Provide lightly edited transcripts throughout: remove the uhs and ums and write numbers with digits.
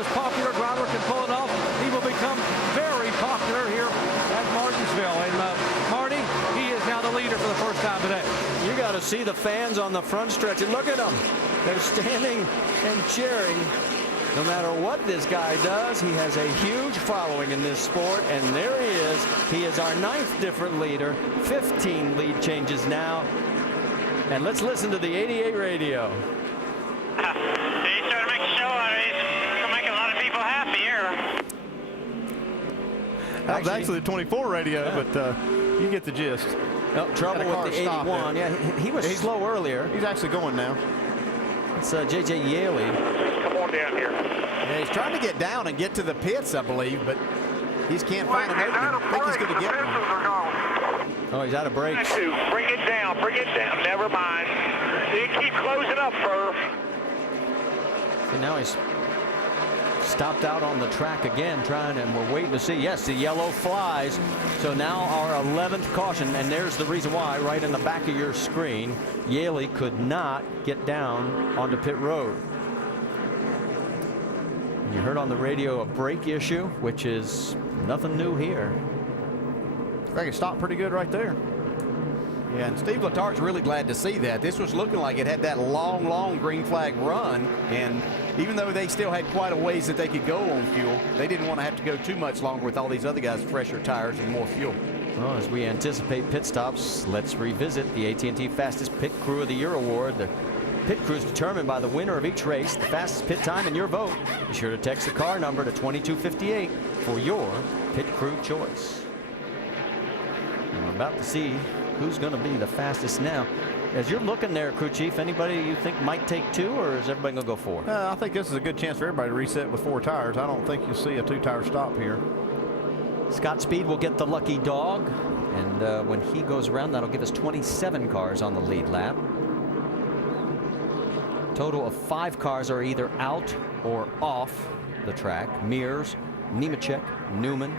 most popular driver can pull it off, he will become very popular here at Martinsville. And Marty, he is now the leader for the first time today. You got to see the fans on the front stretch, and look at them. They're standing and cheering. No matter what this guy does, he has a huge following in this sport, and there he is. He is our 9th different leader, 15 lead changes now. And let's listen to the 88 radio. He's trying to make a show out of it. He's going to make a lot of people happy here. That was actually the 24 radio, yeah. But you get the gist. Oh, trouble with the 81. Yeah, he was slow earlier. He's actually going now. It's J.J. Yaley. Come on down here. Yeah, he's trying to get down and get to the pits, I believe, but he just can't find an opening. I think he's going to get one. Oh, he's out of brakes. Bring it down. Bring it down. Never mind. You keep closing up, Furr. So now he's stopped out on the track again, trying, and we're waiting to see. Yes, the yellow flies. So now our 11th caution, and there's the reason why, right in the back of your screen. Yaley could not get down onto pit road. And you heard on the radio a brake issue, which is nothing new here. I can stop pretty good right there. Yeah, and Steve Letart's really glad to see that. This was looking like it had that long green flag run, and even though they still had quite a ways that they could go on fuel, they didn't want to have to go too much longer with all these other guys' fresher tires and more fuel. Well, as we anticipate pit stops, let's revisit the AT&T Fastest Pit Crew of the Year award. The pit crew is determined by the winner of each race, the fastest pit time, and your vote. Be sure to text the car number to 2258 for your pit crew choice. And we're about to see who's going to be the fastest now. As you're looking there, crew chief, anybody you think might take 2, or is everybody going to go 4? I think this is a good chance for everybody to reset with 4 tires. I don't think you'll see a 2-tire stop here. Scott Speed will get the lucky dog, and when he goes around, that'll give us 27 cars on the lead lap. Total of 5 cars are either out or off the track. Mears, Nemechek, Newman,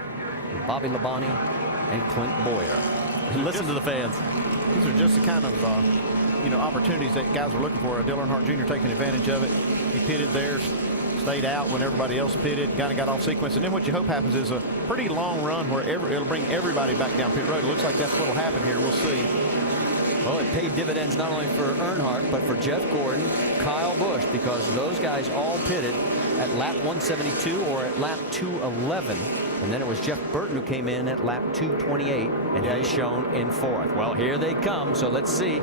Bobby Labonte, and Clint Boyer. And listen to the fans. These are just the kind of opportunities that guys are looking for. Dale Earnhardt Jr. taking advantage of it. He pitted there, stayed out when everybody else pitted, kind of got off sequence. And then what you hope happens is a pretty long run where it'll bring everybody back down pit road. It looks like that's what will happen here. We'll see. Well, it paid dividends not only for Earnhardt, but for Jeff Gordon, Kyle Busch, because those guys all pitted at lap 172 or at lap 211. And then it was Jeff Burton who came in at lap 228, and he's shown in 4th. Well, here they come, so let's see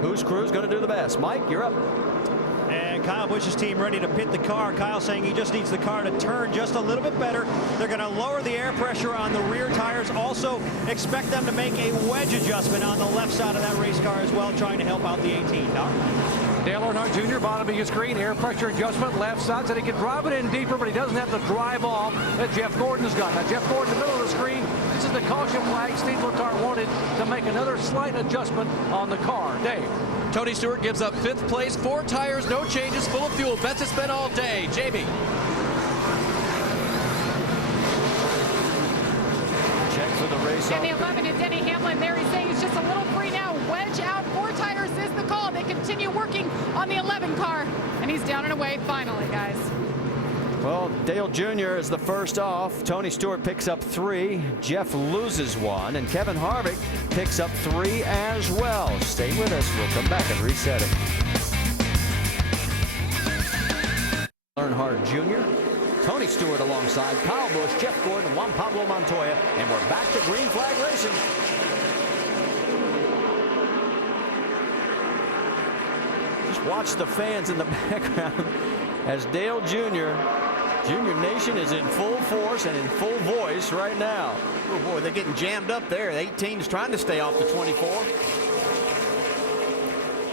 whose crew is going to do the best. Mike, you're up. And Kyle Busch's team ready to pit the car. Kyle saying he just needs the car to turn just a little bit better. They're going to lower the air pressure on the rear tires. Also expect them to make a wedge adjustment on the left side of that race car as well, trying to help out the 18. Doc? Dale Earnhardt Jr. bottom of your screen, air pressure adjustment, left side, so he can drive it in deeper, but he doesn't have to drive off that Jeff Gordon's got. Now, Jeff Gordon in the middle of the screen, this is the caution flag Steve Letart wanted to make another slight adjustment on the car. Dave. Tony Stewart gives up 5th place, 4 tires, no changes, full of fuel. Bets it's been all day. Jamie. Check for the race. And the 11 is Denny Hamlin there. He's saying it's just a little free now. Wedge out, 4 tires is the call. They continue working on the 11 car. And he's down and away finally, guys. Well, Dale Jr. is the first off. Tony Stewart picks up 3. Jeff loses 1. And Kevin Harvick picks up 3 as well. Stay with us. We'll come back and reset it. Earnhardt Jr., Tony Stewart alongside Kyle Busch, Jeff Gordon, Juan Pablo Montoya, and we're back to green flag racing. Just watch the fans in the background as Dale Jr. Junior Nation is in full force and in full voice right now. Oh boy, they're getting jammed up there. The 18's trying to stay off the 24.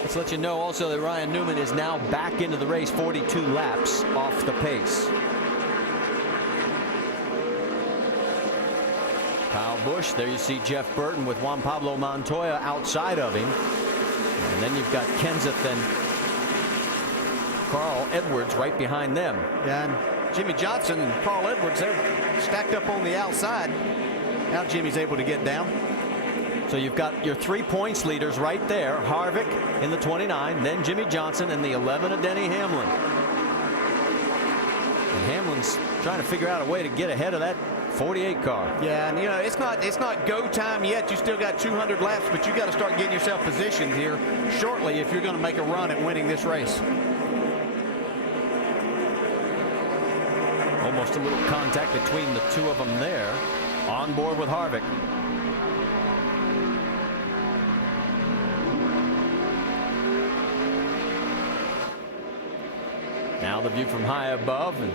Let's let you know also that Ryan Newman is now back into the race, 42 laps off the pace. Kyle Busch, there you see Jeff Burton with Juan Pablo Montoya outside of him. And then you've got Kenseth and Carl Edwards right behind them. Yeah, and Jimmy Johnson and Carl Edwards, they're stacked up on the outside. Now Jimmy's able to get down. So you've got your 3 points leaders right there. Harvick in the 29, then Jimmy Johnson in the 11 of Denny Hamlin. And Hamlin Hamlin's trying to figure out a way to get ahead of that 48 car. Yeah, and you know, it's not go time yet. You still got 200 laps, but you got to start getting yourself positioned here shortly if you're going to make a run at winning this race. Almost a little contact between the two of them there. On board with Harvick. Now the view from high above, and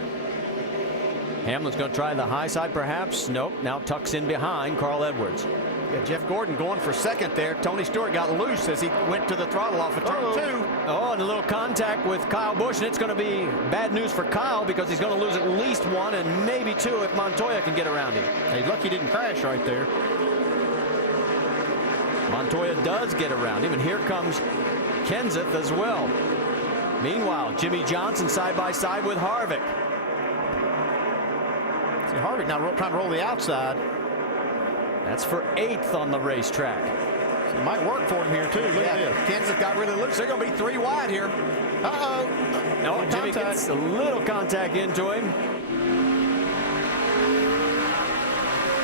Hamlin's going to try the high side perhaps. Nope. Now tucks in behind Carl Edwards. Yeah, Jeff Gordon going for second there. Tony Stewart got loose as he went to the throttle off of turn two. Oh, and a little contact with Kyle Busch, and it's going to be bad news for Kyle because he's going to lose at least one and maybe two if Montoya can get around him. Hey, lucky he didn't crash right there. Montoya does get around him, and here comes Kenseth as well. Meanwhile, Jimmy Johnson side by side with Harvick. See, Harvick now trying to roll the outside. That's for 8th on the racetrack. So it might work for him here too. Look at this. Kenseth got really loose. They're going to be 3 wide here. No, Jimmy gets a little contact into him.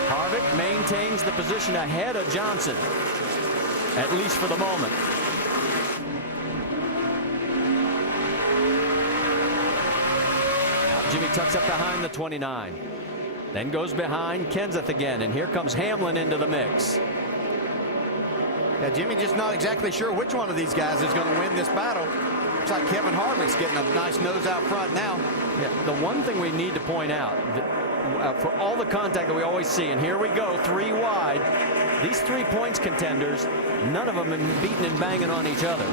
Harvick maintains the position ahead of Johnson, at least for the moment. Jimmy tucks up behind the 29. Then goes behind Kenseth again, and here comes Hamlin into the mix. Yeah, Jimmy just not exactly sure which one of these guys is going to win this battle. Looks like Kevin Harvick's getting a nice nose out front now. Yeah, the one thing we need to point out, for all the contact that we always see, and here we go, 3 wide, these 3 points contenders, none of them have been beating and banging on each other.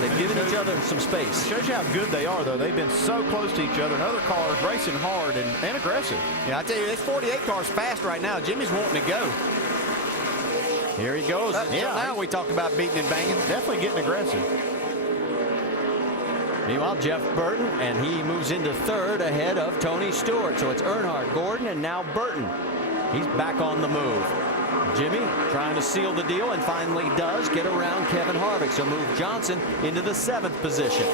They've given each other some space. Shows you how good they are, though. They've been so close to each other, and other cars racing hard and aggressive. Yeah, I tell you, this 48 car's fast right now. Jimmy's wanting to go. Here he goes. Now we talked about beating and banging. Definitely getting aggressive. Meanwhile, Jeff Burton, and he moves into 3rd ahead of Tony Stewart. So it's Earnhardt, Gordon, and now Burton. He's back on the move. Jimmy trying to seal the deal and finally does get around Kevin Harvick. So move Johnson into the 7th position.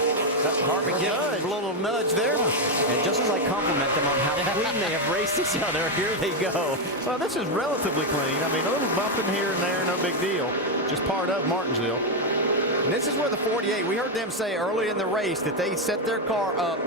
Harvick gives a little nudge there. And just as I compliment them on how clean they have raced each other, here they go. Well, this is relatively clean. I mean, a little bumping here and there, no big deal. Just part of Martinsville. And this is where the 48, we heard them say early in the race that they set their car up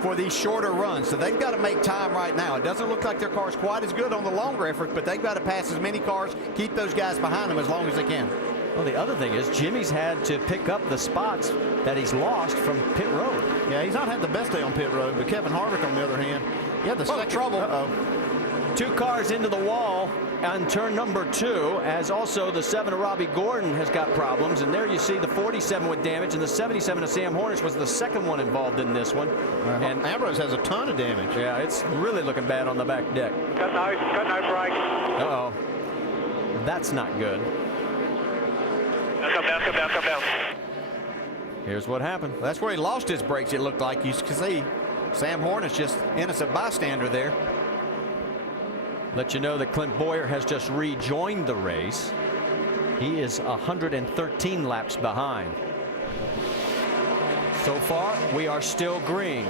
for these shorter runs. So they've got to make time right now. It doesn't look like their car's quite as good on the longer effort, but they've got to pass as many cars, keep those guys behind them as long as they can. Well, the other thing is Jimmy's had to pick up the spots that he's lost from pit road. Yeah, he's not had the best day on pit road, but Kevin Harvick, on the other hand, he had the second trouble. 2 cars into the wall on turn number 2, as also the 7 of Robbie Gordon has got problems. And there you see the 47 with damage, and the 77 of Sam Hornish was the second one involved in this one. And Ambrose has a ton of damage. Yeah, it's really looking bad on the back deck. Cut no brakes. Uh-oh. That's not good. Come down. Here's what happened. That's where he lost his brakes, it looked like. You can see Sam Hornish just innocent bystander there. Let you know that Clint Boyer has just rejoined the race. He is 113 laps behind. So far, we are still green.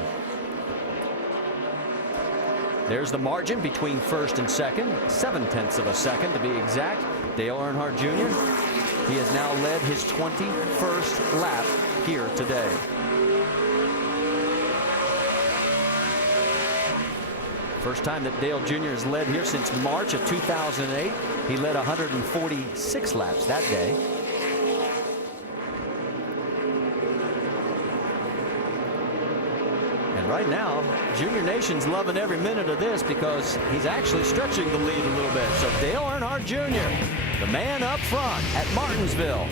There's the margin between 1st and 2nd, 0.7 of a second to be exact. Dale Earnhardt Jr. He has now led his 21st lap here today. First time that Dale Jr. has led here since March of 2008. He led 146 laps that day. And right now, Junior Nation's loving every minute of this because he's actually stretching the lead a little bit. So Dale Earnhardt Jr., the man up front at Martinsville.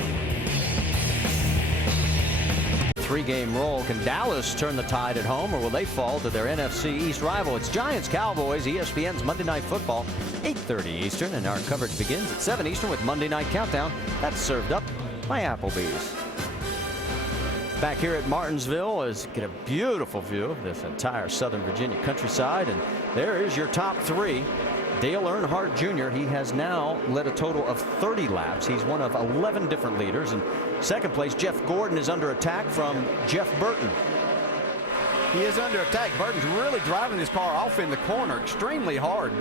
3-game roll. Can Dallas turn the tide at home, or will they fall to their NFC East rival? It's Giants Cowboys, ESPN's Monday Night Football, 8:30 Eastern, and our coverage begins at 7 Eastern with Monday Night Countdown. That's served up by Applebee's. Back here at Martinsville is get a beautiful view of this entire Southern Virginia countryside, and there is your top 3. Dale Earnhardt Jr., he has now led a total of 30 laps. He's one of 11 different leaders. And second place, Jeff Gordon is under attack from Jeff Burton. He is under attack. Burton's really driving this car off in the corner extremely hard.